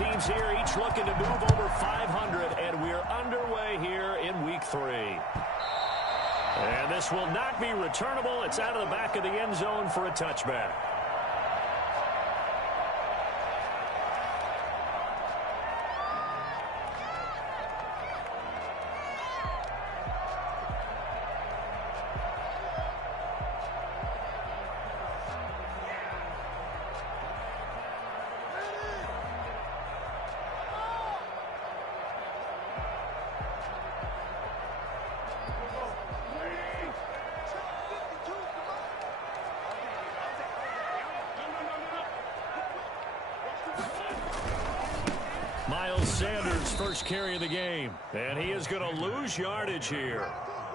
teams here, each looking to move over 500, and we're underway here in Week 3. And this will not be returnable. It's out of the back of the end zone for a touchback. Sanders' first carry of the game, and he is going to lose yardage here.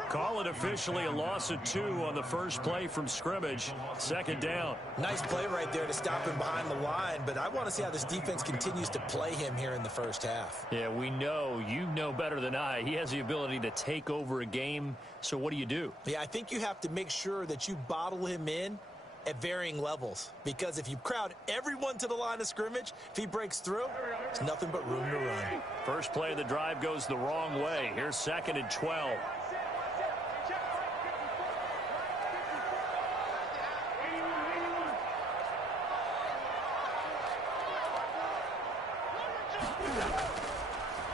Call it officially a loss of 2 on the first play from scrimmage. Second down. Nice play right there to stop him behind the line, but I want to see how this defense continues to play him here in the first half. Yeah, we know. You know better than I. He has the ability to take over a game, so what do? Yeah, I think you have to make sure that you bottle him in at varying levels, because if you crowd everyone to the line of scrimmage, if he breaks through, there's nothing but room to run. First play of the drive goes the wrong way. Here's 2nd and 12.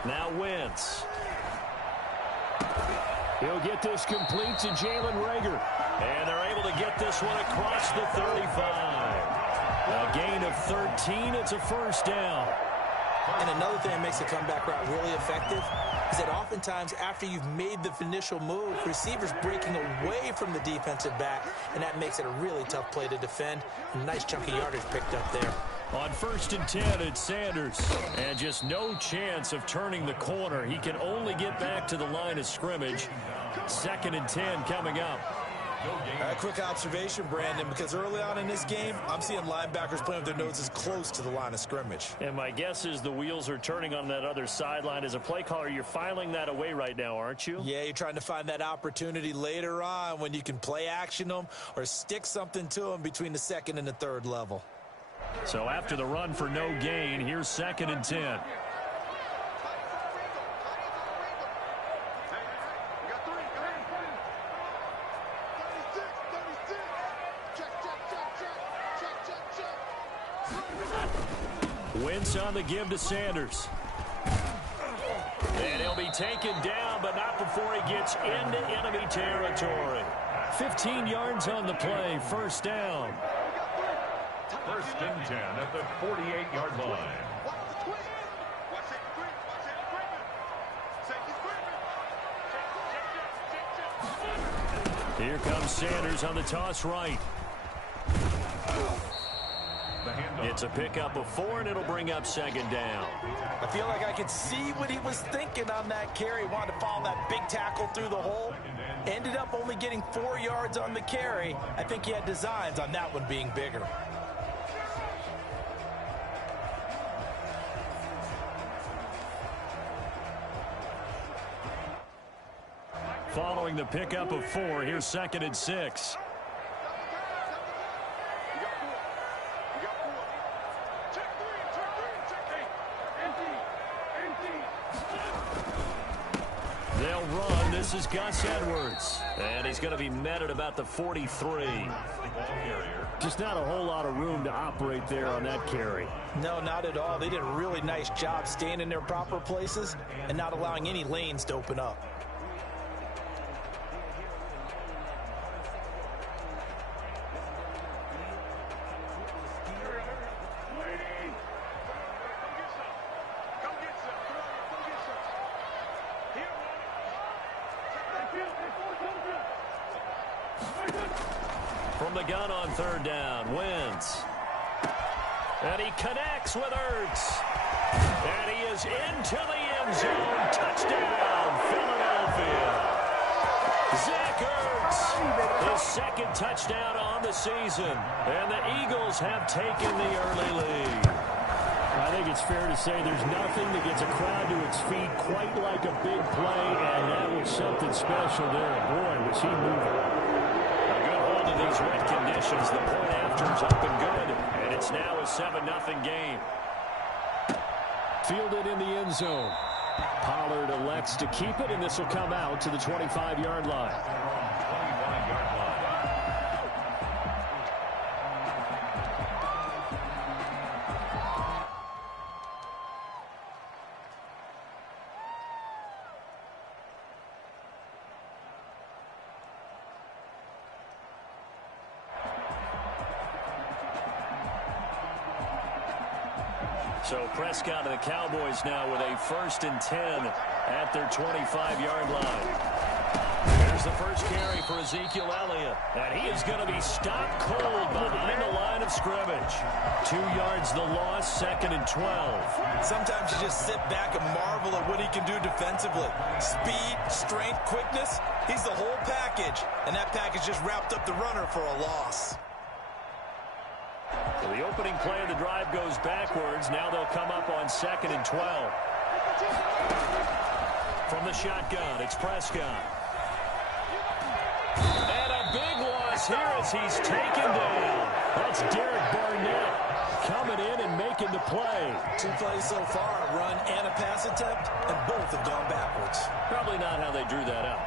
Now Wentz. He'll get this complete to Jalen Reagor. And they're able to get this one across the 35. A gain of 13. It's a first down. And another thing that makes the comeback route really effective is that oftentimes after you've made the initial move, receivers breaking away from the defensive back, and that makes it a really tough play to defend. A nice chunky yardage picked up there. On 1st and 10, it's Sanders. And just no chance of turning the corner. He can only get back to the line of scrimmage. 2nd and 10 coming up. A quick observation, Brandon, because early on in this game, I'm seeing linebackers playing with their noses close to the line of scrimmage. And my guess is the wheels are turning on that other sideline. As a play caller, you're filing that away right now, aren't you? Yeah, you're trying to find that opportunity later on when you can play action them or stick something to them between the 2nd and the 3rd level. So after the run for no gain, here's 2nd and 10. Wentz on the give to Sanders. And he'll be taken down, but not before he gets into enemy territory. 15 yards on the play, first down. 1st and 10 at the 48-yard line. Here comes Sanders on the toss right. It's a pickup of 4, and it'll bring up 2nd down. I feel like I could see what he was thinking on that carry. Wanted to follow that big tackle through the hole. Ended up only getting 4 yards on the carry. I think he had designs on that one being bigger. Following the pickup of 4, here's 2nd and 6. They'll run. This is Gus Edwards. And he's going to be met at about the 43. Just not a whole lot of room to operate there on that carry. No, not at all. They did a really nice job staying in their proper places and not allowing any lanes to open up. From the gun on 3rd down, Wentz. And he connects with Ertz. And he is into the end zone. Touchdown, Philadelphia. Zach Ertz, his 2nd touchdown on the season. And the Eagles have taken the early lead. I think it's fair to say there's nothing that gets a crowd to its feet quite like a big play, and that was something special there. Boy, was he moving. These wet conditions, the point after is up and good, and it's now a 7-0 game. Fielded in the end zone. Pollard elects to keep it, and this will come out to the 25-yard line. 25-yard line. So Prescott and the Cowboys now with a 1st and 10 at their 25-yard line. Here's the first carry for Ezekiel Elliott. And he is going to be stopped cold behind the line of scrimmage. 2 yards the loss, 2nd and 12. Sometimes you just sit back and marvel at what he can do defensively. Speed, strength, quickness. He's the whole package. And that package just wrapped up the runner for a loss. So the opening play of the drive goes backwards. Now they'll come up on 2nd and 12. From the shotgun, it's Prescott. And a big loss here as he's taken down. That's Derek Barnett coming in and making the play. 2 plays so far, a run and a pass attempt, and both have gone backwards. Probably not how they drew that up.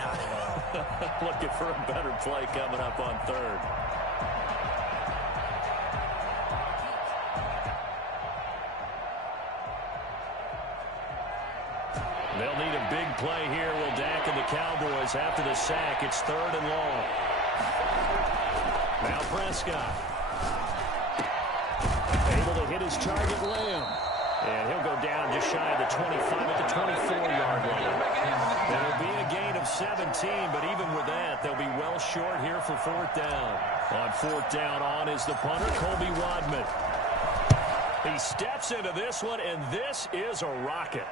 Not at all. Looking for a better play coming up on 3rd. They'll need a big play here, will Dak and the Cowboys after the sack. It's 3rd and long. Now Prescott. Able to hit his target, Lamb. And he'll go down just shy of the 25 at the 24-yard line. It'll be a gain of 17, but even with that, they'll be well short here for 4th down. On 4th down, on is the punter, Colby Wadman. He steps into this one, and this is a rocket.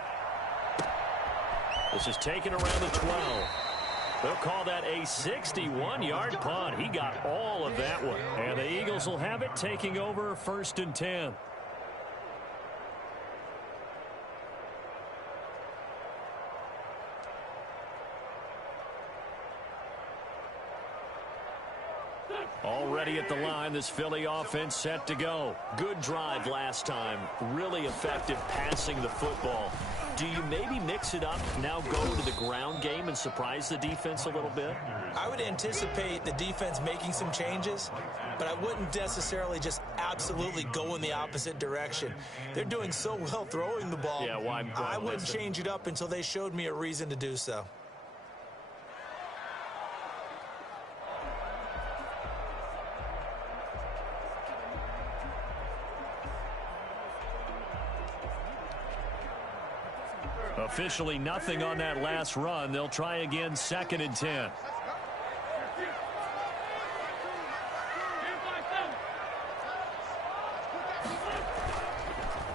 This is taken around the 12. They'll call that a 61-yard punt. He got all of that one. And the Eagles will have it, taking over 1st and 10. Already at the line, this Philly offense set to go. Good drive last time. Really effective passing the football. Do you maybe mix it up, now go to the ground game and surprise the defense a little bit? I would anticipate the defense making some changes, but I wouldn't necessarily just absolutely go in the opposite direction. They're doing so well throwing the ball. Yeah, why I wouldn't change it up until they showed me a reason to do so. Officially nothing on that last run. They'll try again, 2nd and 10.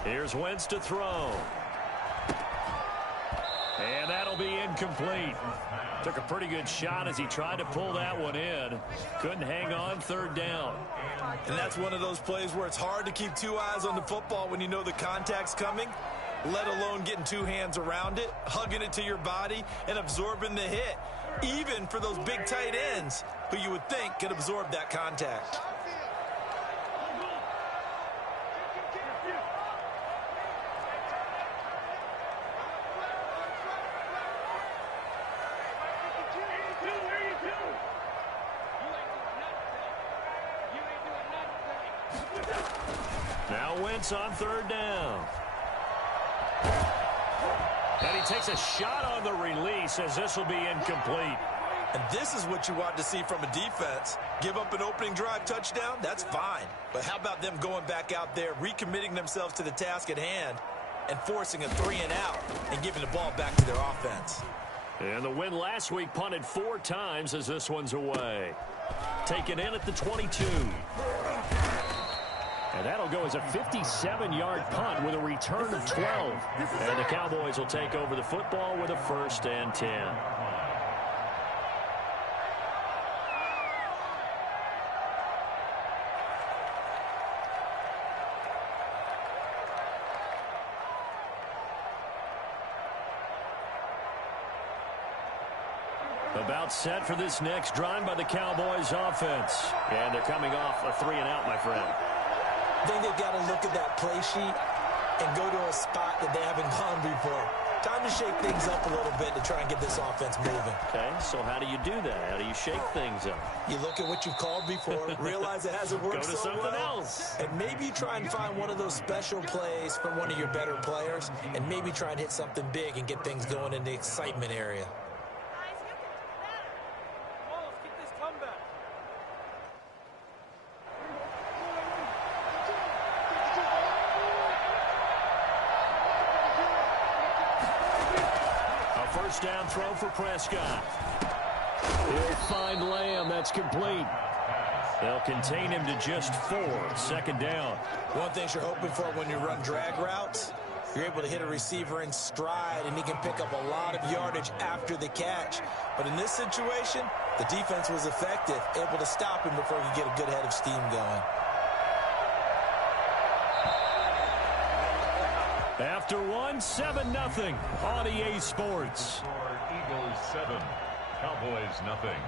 Here's Wentz to throw. And that'll be incomplete. Took a pretty good shot as he tried to pull that one in. Couldn't hang on, 3rd down. And that's one of those plays where it's hard to keep 2 eyes on the football when you know the contact's coming, let alone getting 2 hands around it, hugging it to your body, and absorbing the hit, even for those big tight ends who you would think could absorb that contact. Now Wentz on 3rd down. And he takes a shot on the release as this will be incomplete. And this is what you want to see from a defense. Give up an opening drive touchdown, that's fine. But how about them going back out there, recommitting themselves to the task at hand, and forcing a 3 and out and giving the ball back to their offense. And the win last week punted 4 times as this one's away. Taken in at the 22. And that'll go as a 57-yard punt with a return of 12. And the Cowboys will take over the football with a 1st and 10. About set for this next drive by the Cowboys offense. And they're coming off a 3 and out, my friend. I think they've got to look at that play sheet and go to a spot that they haven't gone before. Time to shake things up a little bit to try and get this offense moving. Okay, so how do you do that? How do you shake things up? You look at what you've called before, realize it hasn't worked Go to so something well, else. and maybe try and find one of those special plays from one of your better players, and maybe try and hit something big and get things going in the excitement area. First down throw for Prescott. He'll find Lamb. That's complete. They'll contain him to just 4. Second down. One thing you're hoping for when you run drag routes, you're able to hit a receiver in stride, and he can pick up a lot of yardage after the catch. But in this situation, the defense was effective, able to stop him before he could get a good head of steam going. After 7-0 on EA Sports. Eagles 7, Cowboys nothing.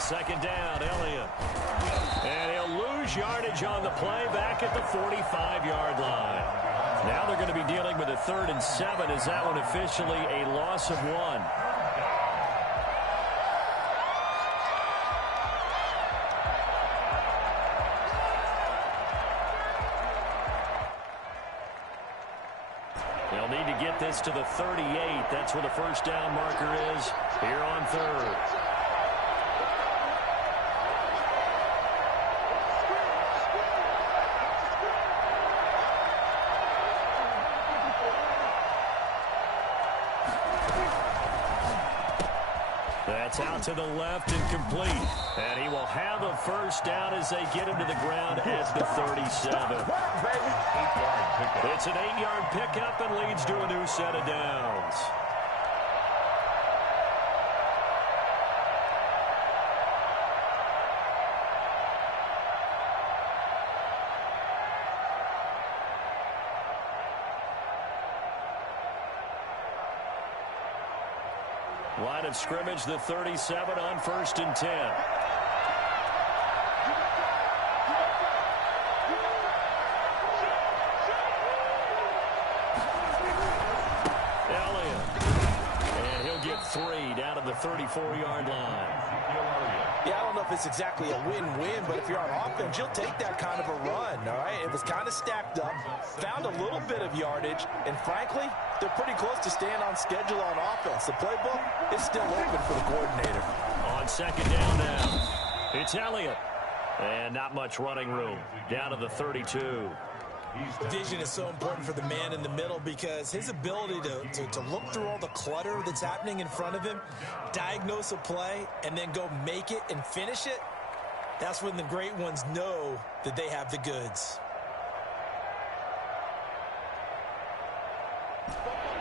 Second down, Elliott. And he'll lose yardage on the play back at the 45-yard line. Now they're going to be dealing with a 3rd and 7. Is that one officially a loss of 1? They'll need to get this to the 38. That's where the first down marker is here on 3rd. That's out to the left and complete. And he will have a first down as they get him to the ground at the 37. It's an 8-yard pickup and leads to a new set of downs. Line of scrimmage, the 37 on 1st and 10. Elliott. And he'll get 3 down to the 34-yard line. Yeah, I don't know if it's exactly a win-win, but if you're on offense, you'll take that kind of a run, all right? It was kind of stacked up, found a little bit of yardage, and frankly, they're pretty close to staying on schedule on offense. The playbook is still open for the coordinator. On second down now, it's Elliott. And not much running room. Down to the 32. Vision is so important for the man in the middle because his ability to look through all the clutter that's happening in front of him, diagnose a play, and then go make it and finish it, that's when the great ones know that they have the goods.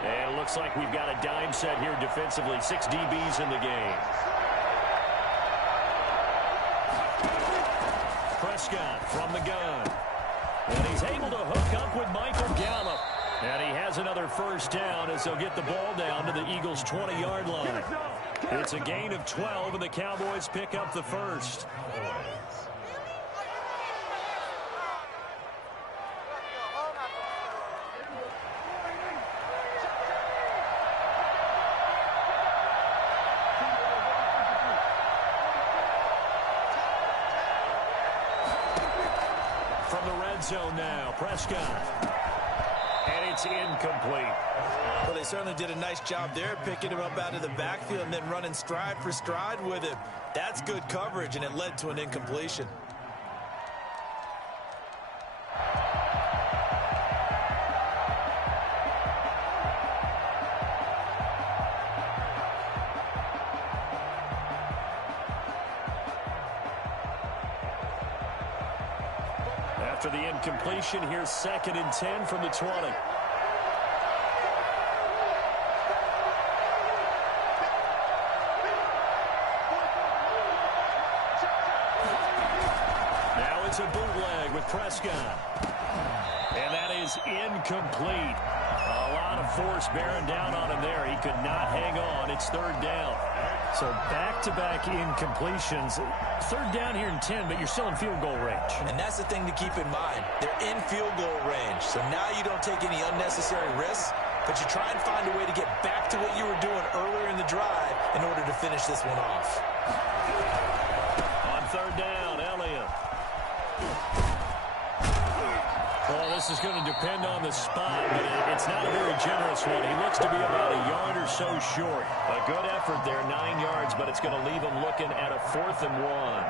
And it looks like we've got a dime set here defensively. 6 DBs in the game. Prescott from the gun. And he's able to hook up with Michael Gallup. And he has another first down as they'll get the ball down to the Eagles' 20-yard line. It's a gain of 12, and the Cowboys pick up the first. From the red zone now, Prescott. And it's incomplete. Well, they certainly did a nice job there, picking him up out of the backfield and then running stride for stride with him. That's good coverage, and it led to an incompletion. After the incompletion, here's 2nd and 10 from the 20. It's a bootleg with Prescott. And that is incomplete. A lot of force bearing down on him there. He could not hang on. It's third down. So back-to-back incompletions. Third down here in 10, but you're still in field goal range. And that's the thing to keep in mind. They're in field goal range. So now you don't take any unnecessary risks, but you try and find a way to get back to what you were doing earlier in the drive in order to finish this one off. On third down, Elliott. Well, this is going to depend on the spot, but it's not a very generous one. He looks to be about a yard or so short. A good effort there, 9 yards, but it's going to leave him looking at a 4th and 1.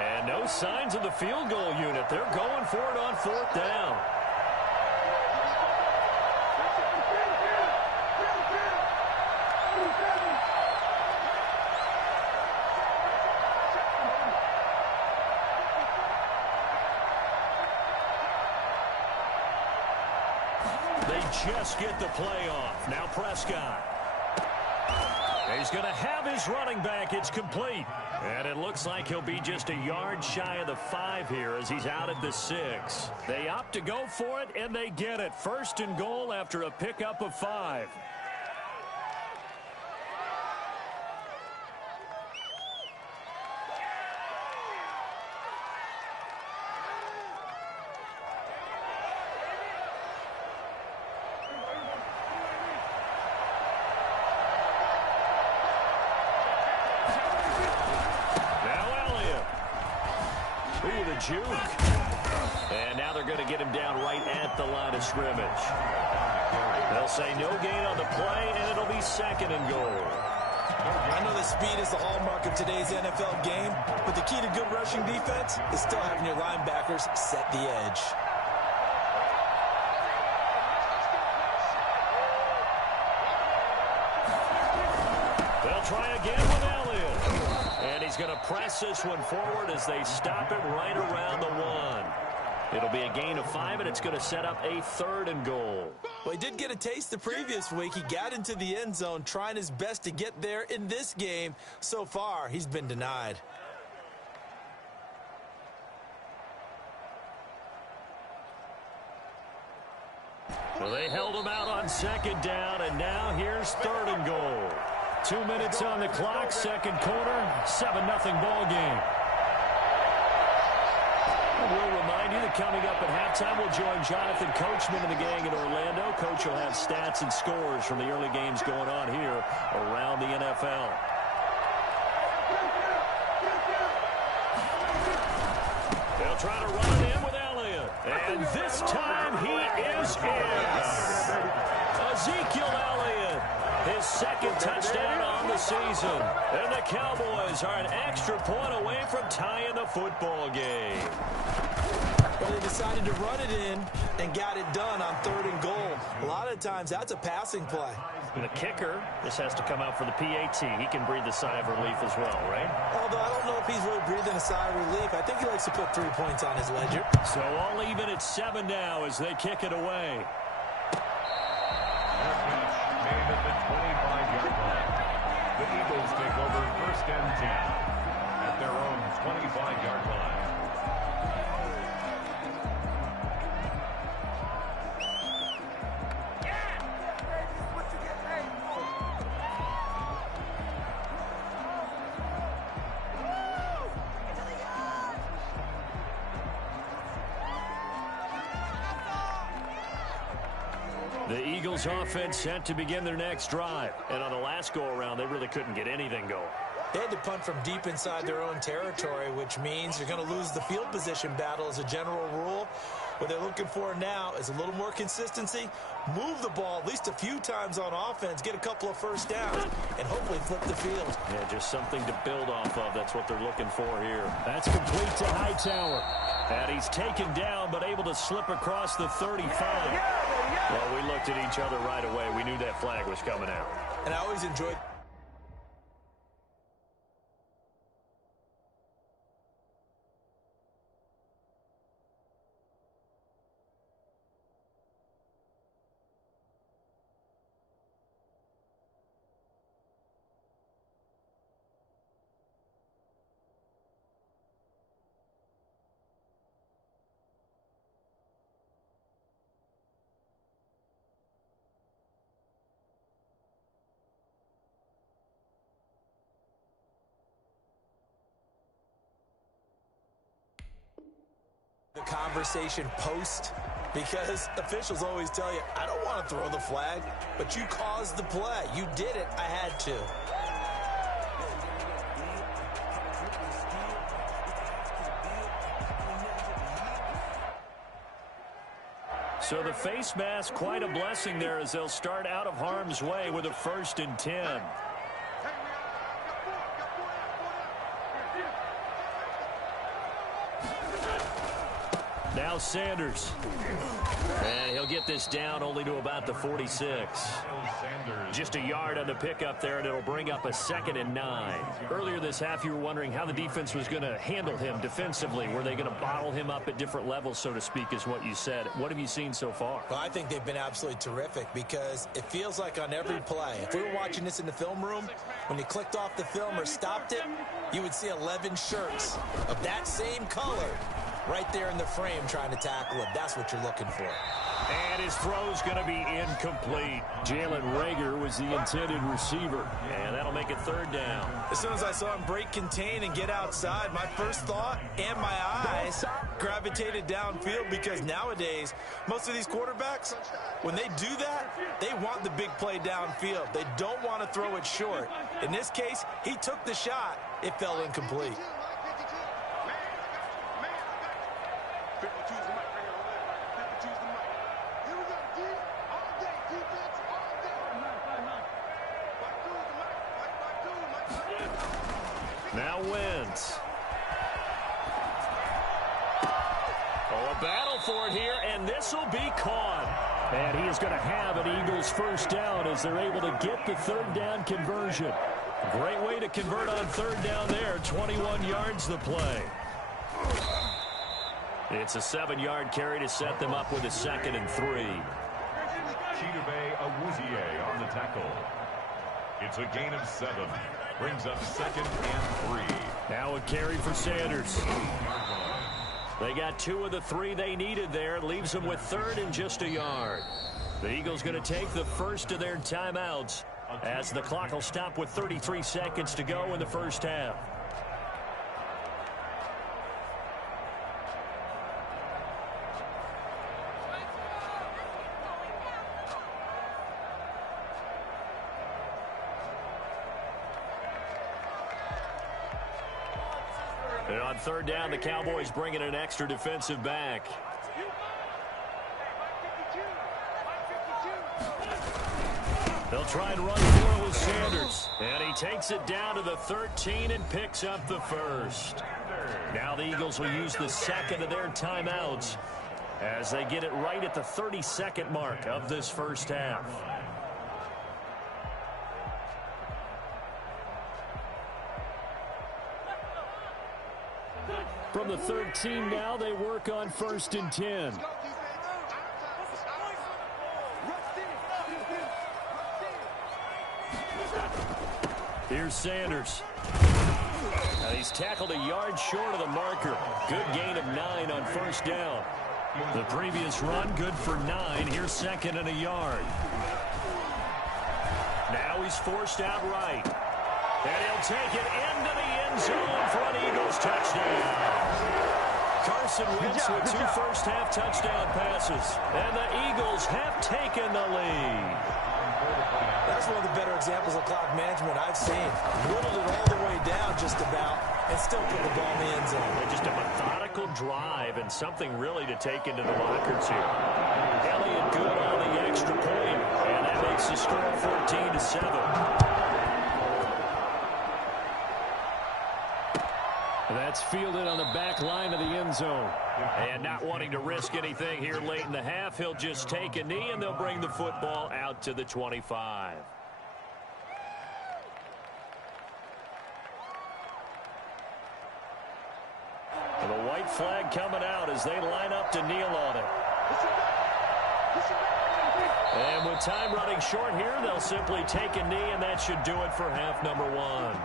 And no signs of the field goal unit. They're going for it on 4th down. Just get the play off. Now Prescott. He's going to have his running back. It's complete. And it looks like he'll be just a yard shy of the 5 here as he's out at the 6. They opt to go for it, and they get it. 1st and goal after a pickup of 5. Juke. And now they're going to get him down right at the line of scrimmage. They'll say no gain on the play, and it'll be 2nd and goal. I know that speed is the hallmark of today's NFL game, but the key to good rushing defense is still having your linebackers set the edge. They'll try again with Elliott. And he's going to press this one forward as they stop him right around the 1. It'll be a gain of 5, and it's going to set up a 3rd and goal. Well, he did get a taste the previous week. He got into the end zone, trying his best to get there in this game. So far, he's been denied. Well, they held him out on 2nd down, and now here's 3rd and goal. 2 minutes on the clock, 2nd quarter, 7-0 ball game. We'll remind you that coming up at halftime, we'll join Jonathan Coachman and the gang in Orlando. Coach will have stats and scores from the early games going on here around the NFL. They'll try to run it in with Elliott. And this time he is in. Ezekiel Elliott, his 2nd touchdown on the season. And the Cowboys are an extra point away from tying the football game. Well, they decided to run it in and got it done on 3rd and goal. A lot of times, that's a passing play. And the kicker, this has to come out for the PAT. He can breathe a sigh of relief as well, right? Although I don't know if he's really breathing a sigh of relief. I think he likes to put 3 points on his ledger. So all even at 7 now as they kick it away. Made at the 25-yard line. The Eagles take over 1st and 10 at their own 25-yard line. The Eagles offense set to begin their next drive. And on the last go-around, they really couldn't get anything going. They had to punt from deep inside their own territory, which means you're going to lose the field position battle as a general rule. What they're looking for now is a little more consistency, move the ball at least a few times on offense, get a couple of first downs, and hopefully flip the field. Yeah, just something to build off of. That's what they're looking for here. That's complete to Hightower. And he's taken down, but able to slip across the 35. Well, we looked at each other right away. We knew that flag was coming out. And I always enjoyed the conversation post, because officials always tell you, I don't want to throw the flag, but you caused the play. You did it. I had to. So the face mask, quite a blessing there as they'll start out of harm's way with a 1st and 10. Now Sanders. And he'll get this down only to about the 46. Just a yard on the pickup there, and it'll bring up a 2nd and 9. Earlier this half, you were wondering how the defense was going to handle him defensively. Were they going to bottle him up at different levels, so to speak, is what you said. What have you seen so far? Well, I think they've been absolutely terrific because it feels like on every play, if we were watching this in the film room, when you clicked off the film or stopped it, you would see 11 shirts of that same color right there in the frame trying to tackle him. That's what you're looking for. And his throw's going to be incomplete. Jalen Reagor was the intended receiver. And that'll make it 3rd down. As soon as I saw him break contain and get outside, my first thought and my eyes gravitated downfield, because nowadays, most of these quarterbacks, when they do that, they want the big play downfield. They don't want to throw it short. In this case, he took the shot. It fell incomplete. Now Wentz. Oh, a battle for it here, and this will be caught. And he is going to have an Eagles 1st down as they're able to get the 3rd down conversion. Great way to convert on 3rd down there. 21 yards the play. It's a 7-yard carry to set them up with a 2nd and 3. Chidobe Awuzie on the tackle. It's a gain of 7. Brings up 2nd and 3. Now a carry for Sanders. They got 2 of the 3 they needed there. Leaves them with 3rd and just a yard. The Eagles going to take the first of their timeouts as the clock will stop with 33 seconds to go in the first half. And on 3rd down, the Cowboys bring in an extra defensive back. They'll try and run for it with Sanders. And he takes it down to the 13 and picks up the 1st. Now the Eagles will use the 2nd of their timeouts as they get it right at the 32nd mark of this first half. From the 13 now, they work on 1st and 10. Here's Sanders. And he's tackled a yard short of the marker. Good gain of 9 on 1st down. The previous run, good for 9. Here's 2nd and a yard. Now he's forced out right. And he'll take it into the end zone for an Eagles touchdown. Carson Wentz with 2 first-half touchdown passes. And the Eagles have taken the lead. That's one of the better examples of clock management I've seen. Whittled it all the way down just about and still put the ball in the end zone. And just a methodical drive and something really to take into the lockers here. Elliott good on the extra point. And that makes the score 14-7. That's fielded on the back line of the end zone. And not wanting to risk anything here late in the half, he'll just take a knee, and they'll bring the football out to the 25. And the white flag coming out as they line up to kneel on it. And with time running short here, they'll simply take a knee, and that should do it for half number 1.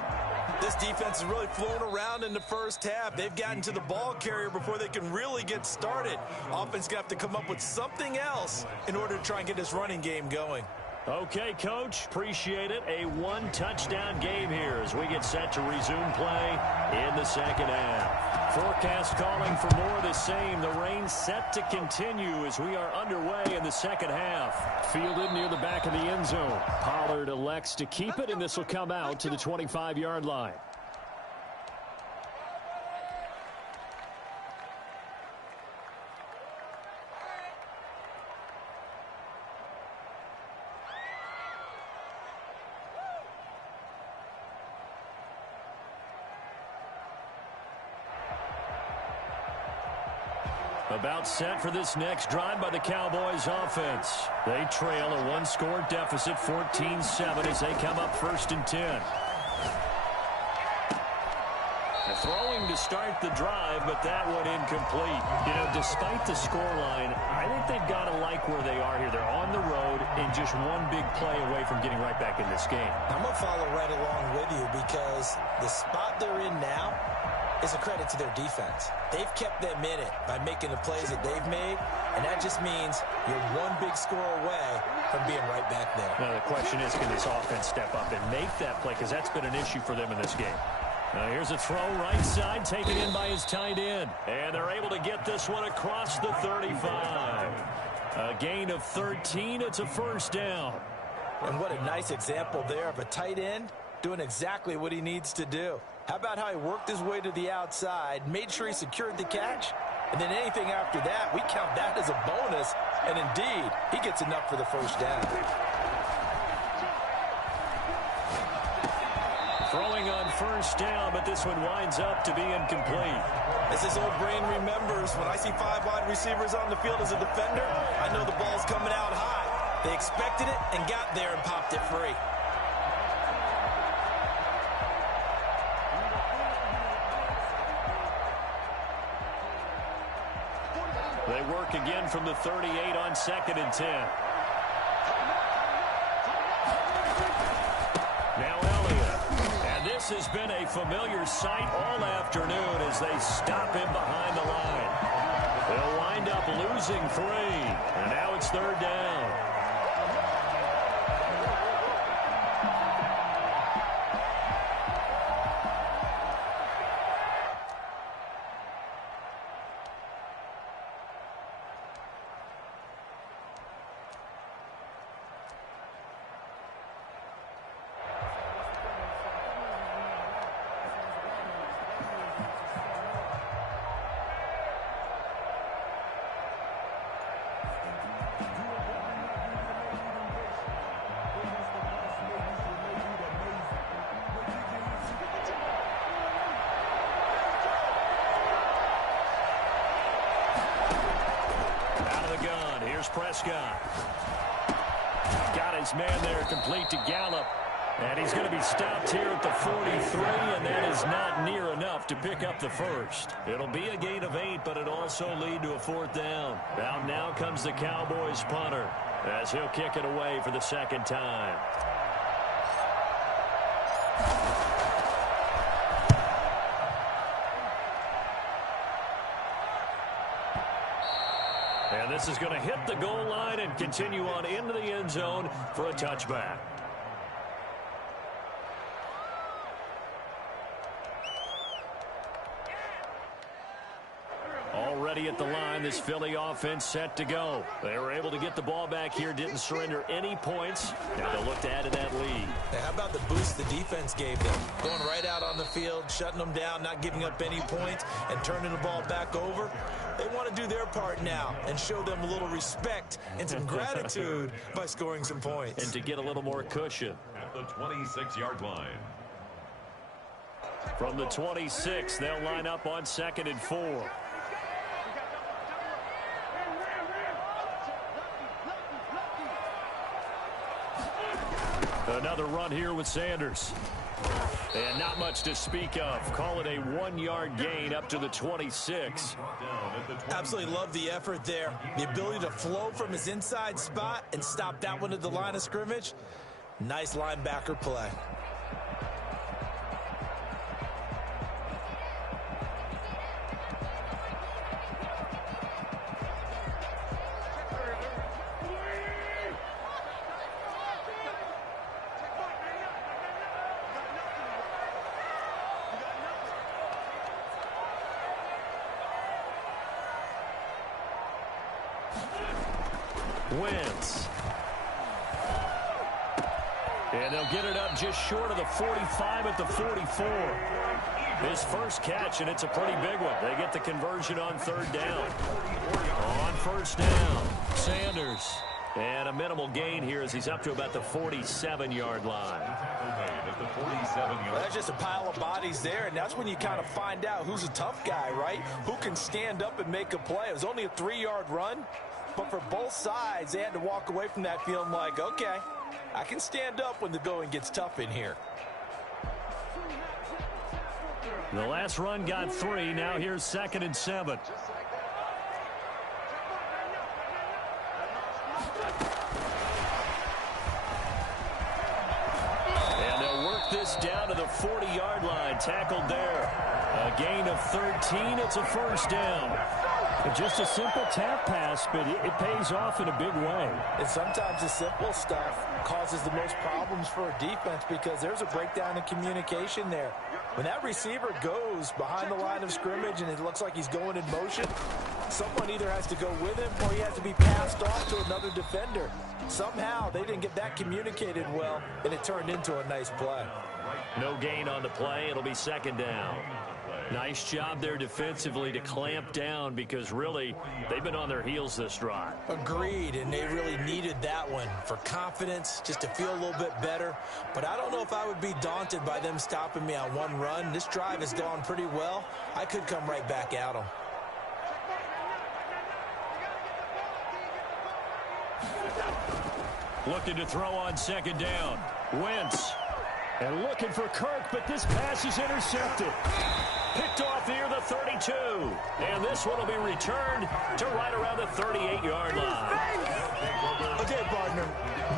This defense has really flown around in the first half. They've gotten to the ball carrier before they can really get started. Offense going to have to come up with something else in order to try and get this running game going. Okay, Coach, appreciate it. A one-touchdown game here as we get set to resume play in the second half. Forecast calling for more of the same. The rain set to continue as we are underway in the second half. Fielded near the back of the end zone. Pollard elects to keep it, and this will come out to the 25-yard line. About set for this next drive by the Cowboys offense. They trail a one-score deficit, 14-7, as they come up 1st and 10. They're throwing to start the drive, but that one incomplete. You know, despite the scoreline, I think they've got to like where they are here. They're on the road and just one big play away from getting right back in this game. I'm going to follow right along with you because the spot they're in now is a credit to their defense. They've kept them in it by making the plays that they've made, and that just means you're one big score away from being right back there. Now, the question is, can this offense step up and make that play? Because that's been an issue for them in this game. Now, here's a throw right side, taken in by his tight end. And they're able to get this one across the 35. A gain of 13. It's a first down. And what a nice example there of a tight end doing exactly what he needs to do. How about how he worked his way to the outside, made sure he secured the catch, and then anything after that, we count that as a bonus, and indeed, he gets enough for the first down. Throwing on first down, but this one winds up to be incomplete. As his old brain remembers, when I see 5 wide receivers on the field as a defender, I know the ball's coming out high. They expected it and got there and popped it free. They work again from the 38 on 2nd and 10. Now Elliott. And this has been a familiar sight all afternoon as they stop him behind the line. They'll wind up losing 3. And now it's 3rd down. Prescott. Got his man there complete to Gallup. And he's going to be stopped here at the 43, and that is not near enough to pick up the first. It'll be a gain of 8, but it'll also lead to a 4th down. Now comes the Cowboys punter as he'll kick it away for the 2nd time. And this is going to hit the goal line and continue on into the end zone for a touchback. Already at the line, this Philly offense set to go. They were able to get the ball back here, didn't surrender any points. Now they'll look to add to that lead. Hey, how about the boost the defense gave them? Going right out on the field, shutting them down, not giving up any points, and turning the ball back over. They want to do their part now and show them a little respect and some gratitude by scoring some points. And to get a little more cushion. At the 26-yard line. From the 26, they'll line up on 2nd and 4. Another run here with Sanders. And not much to speak of. Call it a 1-yard gain up to the 26. Absolutely love the effort there. The ability to flow from his inside spot and stop that one at the line of scrimmage. Nice linebacker play. Wentz. And they'll get it up just short of the 45 at the 44. His first catch, and it's a pretty big one. They get the conversion on third down. On first down, Sanders. And a minimal gain here as he's up to about the 47-yard line. Well, that's just a pile of bodies there, and that's when you kind of find out who's a tough guy, right? Who can stand up and make a play. It was only a 3-yard run, but for both sides, they had to walk away from that feeling like, okay, I can stand up when the going gets tough in here. The last run got 3. Now here's 2nd and 7. And they'll work this down to the 40-yard line. Tackled there. A gain of 13. It's a first down. Just a simple tap pass, but it pays off in a big way. And sometimes the simple stuff causes the most problems for a defense because there's a breakdown in communication there. When that receiver goes behind the line of scrimmage and it looks like he's going in motion, someone either has to go with him or he has to be passed off to another defender. Somehow they didn't get that communicated well, and it turned into a nice play. No gain on the play. It'll be 2nd down. Nice job there defensively to clamp down because really they've been on their heels this drive. Agreed, and they really needed that one for confidence, just to feel a little bit better. But I don't know if I would be daunted by them stopping me on one run. This drive has gone pretty well. I could come right back at them. Looking to throw on 2nd down. Wentz. And looking for Kirk, but this pass is intercepted. Picked off near the 32. And this one will be returned to right around the 38-yard line. Okay, partner,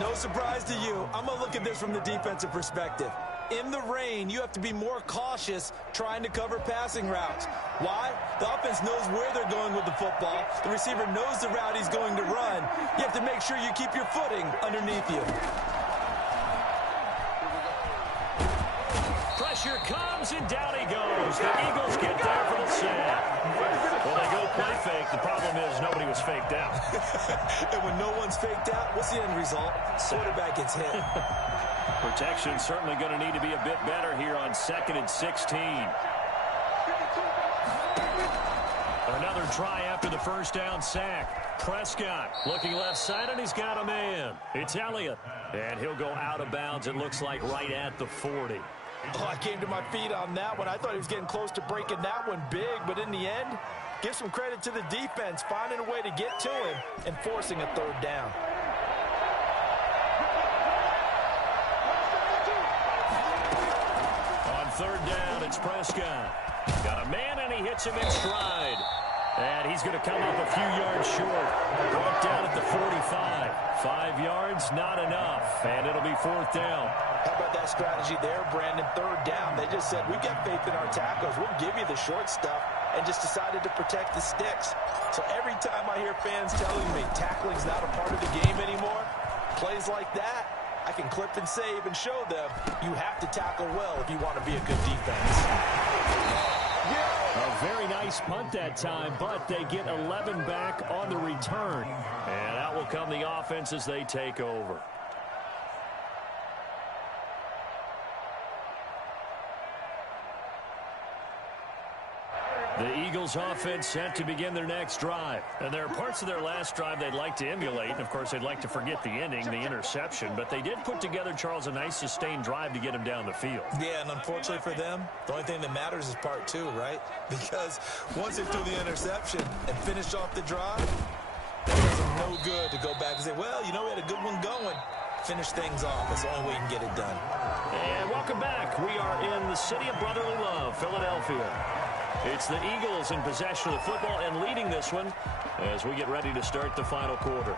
no surprise to you. I'm going to look at this from the defensive perspective. In the rain, you have to be more cautious trying to cover passing routes. Why? The offense knows where they're going with the football. The receiver knows the route he's going to run. You have to make sure you keep your footing underneath you. Pressure comes, and down he goes. The Eagles get there for the sack. Well, they go play fake. The problem is nobody was faked out. And when no one's faked out, what's the end result? Quarterback gets hit. Protection certainly going to need to be a bit better here on 2nd and 16. Another try after the first down sack. Prescott looking left side, and he's got a man. It's Elliott. And he'll go out of bounds, it looks like, right at the 40. Oh, I came to my feet on that one. I thought he was getting close to breaking that one big, but in the end, give some credit to the defense, finding a way to get to him and forcing a 3rd down. On 3rd down, it's Prescott. Got a man, and he hits him in stride. And he's going to come up a few yards short. Brought down at the 45. 5 yards, not enough. And it'll be 4th down. How about that strategy there, Brandon? 3rd down. They just said, we've got faith in our tackles. We'll give you the short stuff, and just decided to protect the sticks. So every time I hear fans telling me tackling's not a part of the game anymore, plays like that, I can clip and save and show them you have to tackle well if you want to be a good defense. A very nice punt that time, but they get 11 back on the return. And out will come the offense as they take over. The Eagles offense set to begin their next drive. And there are parts of their last drive they'd like to emulate. And, of course, they'd like to forget the ending, the interception. But they did put together, Charles, a nice sustained drive to get him down the field. Yeah, and unfortunately for them, the only thing that matters is part 2, right? Because once they threw the interception and finished off the drive, it does them no good to go back and say, well, you know, we had a good one going. Finish things off. That's the only way you can get it done. And welcome back. We are in the city of brotherly love, Philadelphia. It's the Eagles in possession of the football and leading this one as we get ready to start the final quarter.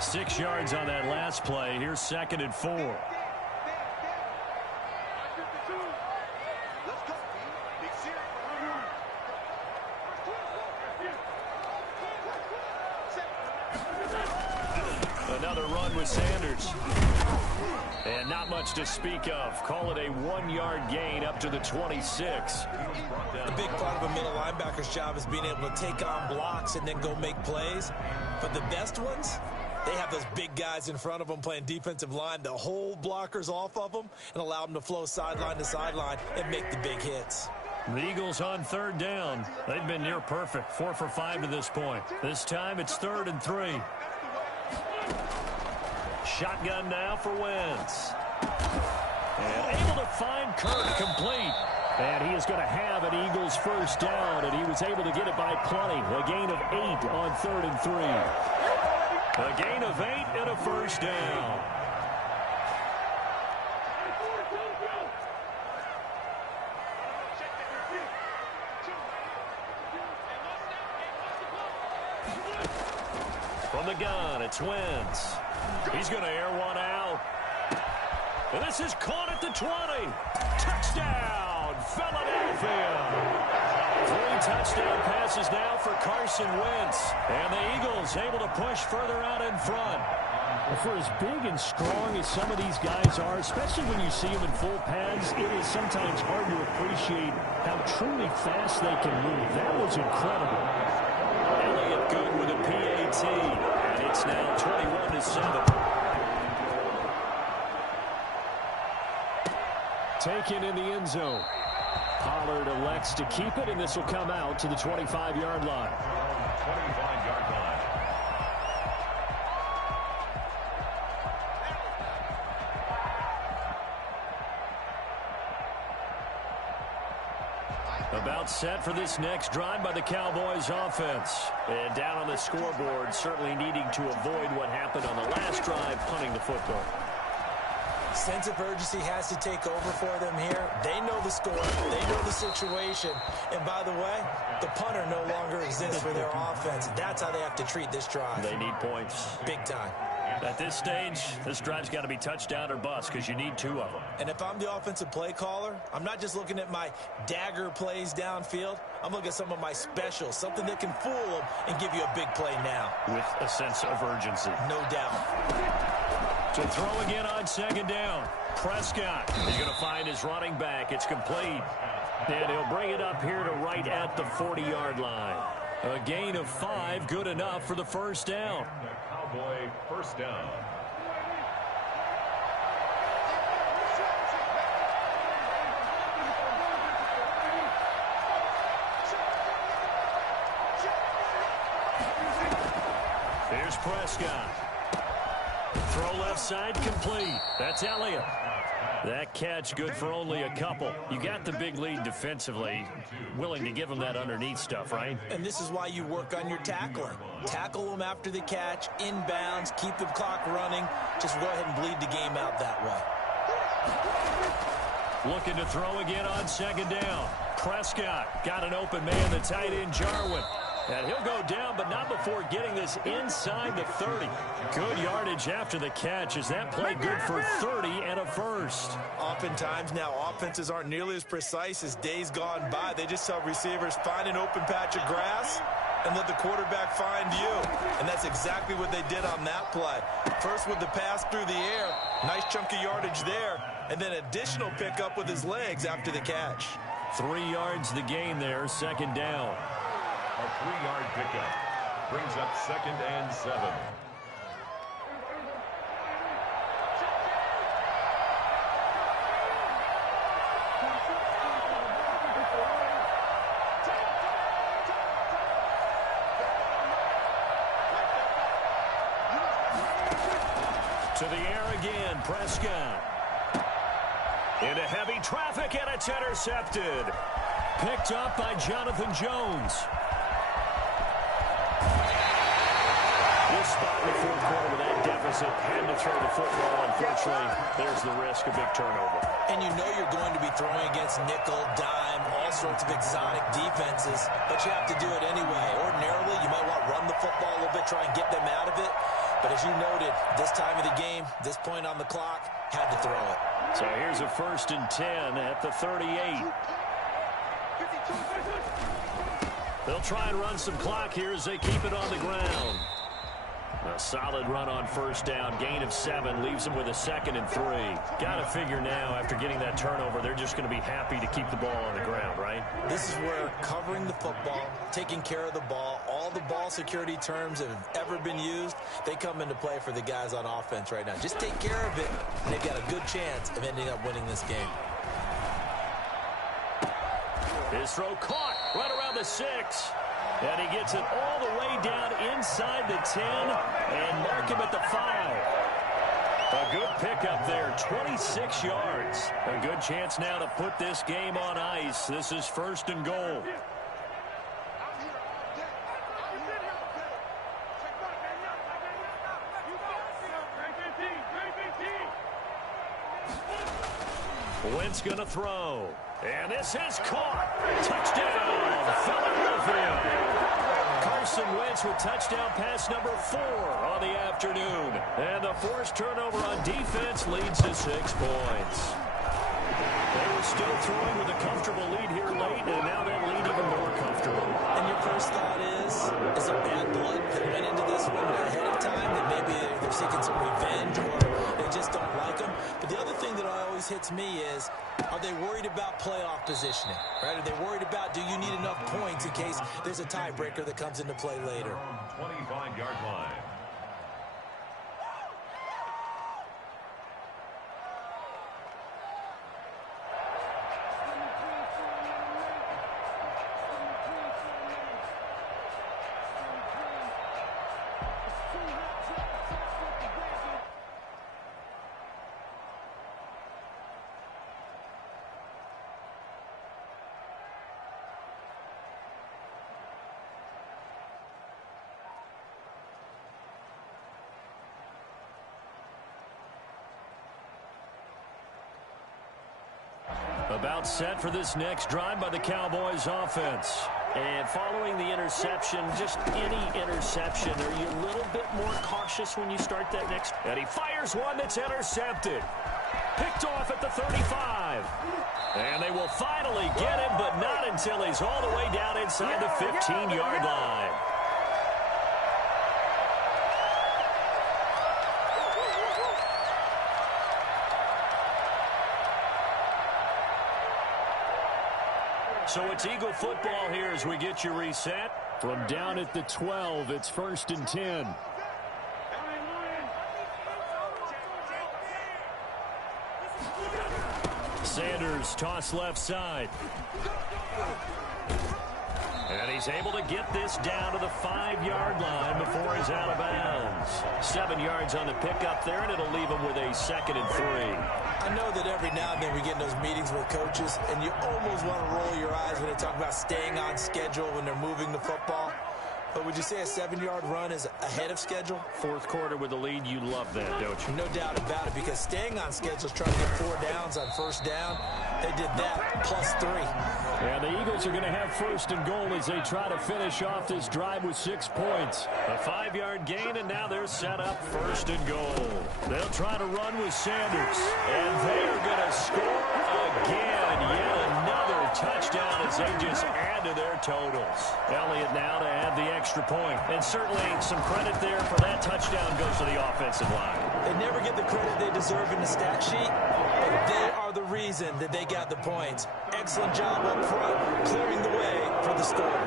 Six yards on that last play. Here's 2nd and 4. Another run with Sanders. And not much to speak of. Call it a 1-yard gain up to the 26. A big part of a middle linebacker's job is being able to take on blocks and then go make plays. But the best ones, they have those big guys in front of them playing defensive line to hold blockers off of them and allow them to flow sideline to sideline and make the big hits. The Eagles on 3rd down. They've been near perfect. 4 for 5 to this point. This time it's 3rd and 3. Shotgun now for Wentz. And able to find Kirk complete. And he is going to have an Eagles first down, and he was able to get it by plenty. A gain of 8 on 3rd and 3. A gain of 8 and a first down. From the gun, it's Wentz. He's going to air one out. And this is caught at the 20. Touchdown, Philadelphia. 3 touchdown passes now for Carson Wentz. And the Eagles able to push further out in front. For as big and strong as some of these guys are, especially when you see them in full pads, it is sometimes hard to appreciate how truly fast they can move. That was incredible. Elliott good with a PAT. And it's now 21-7. Taken in the end zone. Pollard elects to keep it, and this will come out to the 25-yard line. 25-yard line. About set for this next drive by the Cowboys offense. And down on the scoreboard, certainly needing to avoid what happened on the last drive, punting the football. Sense of urgency has to take over for them here. They know the score. They know the situation. And by the way, the punter no longer exists for their offense. That's how they have to treat this drive. They need points. Big time. At this stage, this drive's got to be touchdown or bust because you need 2 of them. And if I'm the offensive play caller, I'm not just looking at my dagger plays downfield. I'm looking at some of my specials, something that can fool them and give you a big play now. With a sense of urgency. No doubt. To throw again on 2nd down. Prescott is going to find his running back. It's complete. And he'll bring it up here to right at the 40-yard line. A gain of 5, good enough for the first down. Cowboy first down. Here's Prescott. Throw left side complete. That's Elliott. That catch good for only a couple. You got the big lead defensively. Willing to give them that underneath stuff, right? And this is why you work on your tackling. Tackle them after the catch, inbounds, keep the clock running. Just go ahead and bleed the game out that way. Looking to throw again on 2nd down. Prescott got an open man, the tight end Jarwin. And he'll go down, but not before getting this inside the 30. Good yardage after the catch as that play good for 30 and a first. Oftentimes now, offenses aren't nearly as precise as days gone by. They just tell receivers, find an open patch of grass and let the quarterback find you. And that's exactly what they did on that play. First with the pass through the air, nice chunk of yardage there, and then additional pickup with his legs after the catch. 3 yards the gain there, 2nd down. A 3-yard pickup brings up 2nd and 7. To the air again, Prescott. Into heavy traffic, and it's intercepted. Picked up by Jonathan Jones. This spot in the 4th quarter with that deficit, had to throw the football. Unfortunately, there's the risk of big turnover. And you know you're going to be throwing against nickel, dime, all sorts of exotic defenses, but you have to do it anyway. Ordinarily, you might want to run the football a little bit, try and get them out of it. But as you noted, this time of the game, this point on the clock, had to throw it. So here's a 1st and 10 at the 38. They'll try and run some clock here as they keep it on the ground. A solid run on first down. Gain of 7 leaves them with a 2nd and 3. Got to figure now, after getting that turnover, they're just going to be happy to keep the ball on the ground, right? This is where covering the football, taking care of the ball, all the ball security terms that have ever been used, they come into play for the guys on offense right now. Just take care of it, and they've got a good chance of ending up winning this game. His throw caught right around the 6. And he gets it all the way down inside the 10 and mark him at the 5. A good pickup there, 26 yards. A good chance now to put this game on ice. This is 1st and goal. Wentz going to throw. And this is caught. Touchdown, Philadelphia. Carson Wentz with touchdown pass number 4 on the afternoon. And the forced turnover on defense leads to 6 points. They were still throwing with a comfortable lead here late, and now that lead even more comfortable. And your first thought is a bad blood that went into this one ahead of time, that maybe they're seeking some revenge or they just don't like them. But the other thing that always hits me is, are they worried about playoff positioning? Right? Are they worried about, do you need enough points in case there's a tiebreaker that comes into play later? 25-yard line. About set for this next drive by the Cowboys offense. And following the interception, just any interception, are you a little bit more cautious when you start that next? And he fires one that's intercepted. Picked off at the 35. And they will finally get him, but not until he's all the way down inside the 15-yard line. So it's Eagle football here as we get you reset. From down at the 12, it's 1st and 10. Sanders toss left side. And he's able to get this down to the 5-yard line before he's out of bounds. 7 yards on the pickup there, and it'll leave him with a 2nd and 3. I know that every now and then we get in those meetings with coaches, and you almost want to roll your eyes when they talk about staying on schedule when they're moving the football. But would you say a 7-yard run is ahead of schedule? 4th quarter with the lead, you love that, don't you? No doubt about it, because staying on schedule is trying to get 4 downs on first down. They did that plus 3. And the Eagles are going to have 1st and goal as they try to finish off this drive with 6 points. A 5-yard gain, and now they're set up 1st and goal. They'll try to run with Sanders. And they are going to score again. Yet another touchdown as they just add to their totals. Elliott now to add the extra point. And certainly some credit there for that touchdown goes to the offensive line. They never get the credit they deserve in the stat sheet, but they are the reason that they got the points. Excellent job up front, clearing the way for the score.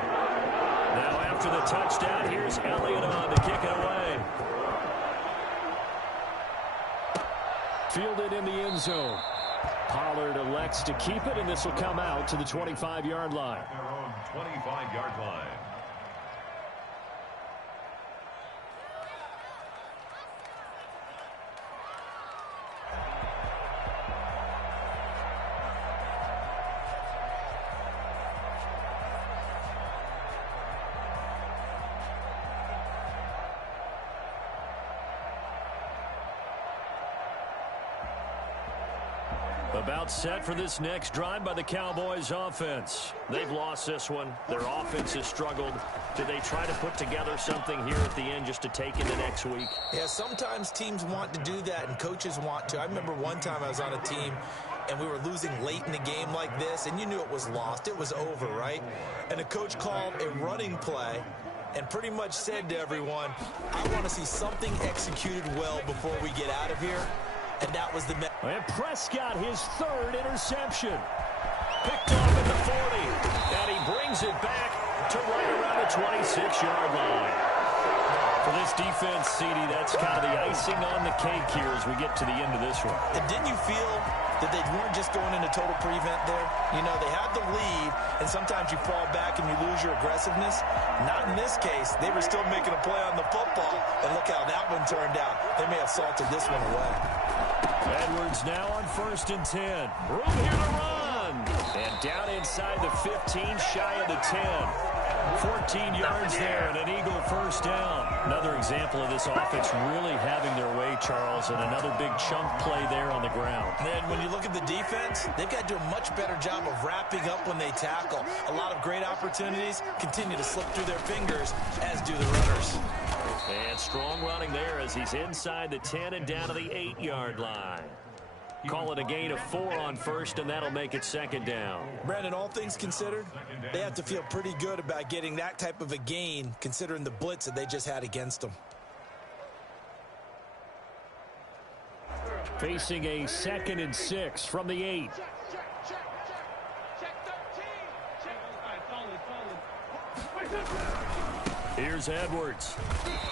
Now after the touchdown, here's Elliott on to kick it away. Fielded in the end zone. Pollard elects to keep it, and this will come out to the 25-yard line. Their own 25-yard line. About set for this next drive by the Cowboys offense. They've lost this one. Their offense has struggled. Do they try to put together something here at the end just to take into next week? Yeah, sometimes teams want to do that and coaches want to. I remember one time I was on a team and we were losing late in the game like this, and you knew it was lost. It was over, right? And the coach called a running play, and pretty much said to everyone, I want to see something executed well before we get out of here. And that was the And Prescott, his third interception. Picked off at the 40. And he brings it back to right around the 26-yard line. For this defense, CD, that's kind of the icing on the cake here as we get to the end of this one. And didn't you feel that they weren't just going into total prevent there? You know, they had the lead, and sometimes you fall back and you lose your aggressiveness. Not in this case. They were still making a play on the football, and look how that one turned out. They may have salted this one away. Edwards now on 1st and 10. Room here to run. And down inside the 15, shy of the 10. 14 yards there and an Eagle first down. Another example of this offense really having their way, Charles, and another big chunk play there on the ground. And when you look at the defense, they've got to do a much better job of wrapping up when they tackle. A lot of great opportunities continue to slip through their fingers, as do the runners. And strong running there as he's inside the 10 and down to the 8-yard line. Call it a gain of 4 on 1st, and that'll make it 2nd down. Brandon, all things considered, they have to feel pretty good about getting that type of a gain, considering the blitz that they just had against them. Facing a 2nd and 6 from the 8. Here's Edwards.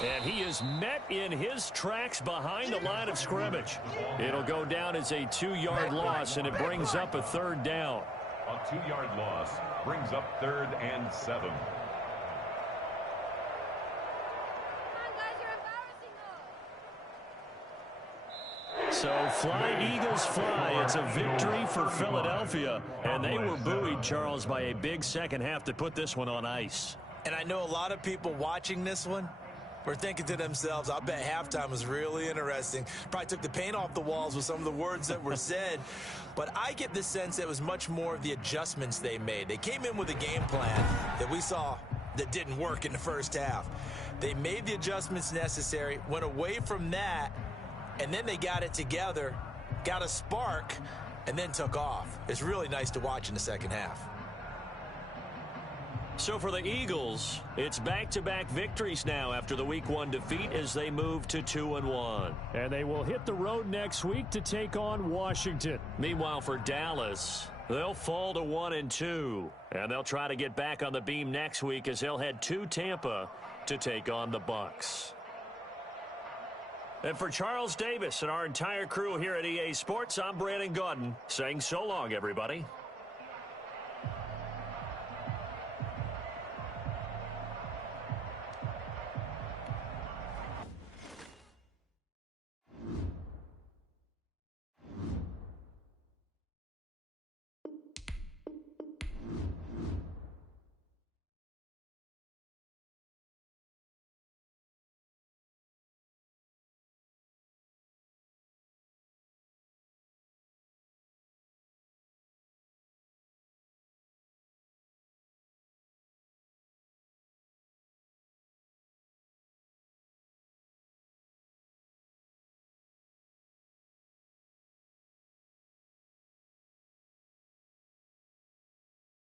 And he is met in his tracks behind the line of scrimmage. It'll go down as a 2-yard loss, and it brings up a 3rd down. A 2-yard loss brings up 3rd and 7. So fly, Eagles, fly. It's a victory for Philadelphia. And they were buoyed, Charles, by a big second half to put this one on ice. And I know a lot of people watching this one were thinking to themselves, I bet halftime was really interesting. Probably took the paint off the walls with some of the words that were said. But I get the sense it was much more of the adjustments they made. They came in with a game plan that we saw that didn't work in the first half. They made the adjustments necessary, went away from that, and then they got it together, got a spark, and then took off. It's really nice to watch in the second half. So for the Eagles, it's back-to-back victories now after the Week 1 defeat as they move to 2-1. And they will hit the road next week to take on Washington. Meanwhile, for Dallas, they'll fall to 1-2. And they'll try to get back on the beam next week as they'll head to Tampa to take on the Bucs. And for Charles Davis and our entire crew here at EA Sports, I'm Brandon Gaudin saying so long, everybody.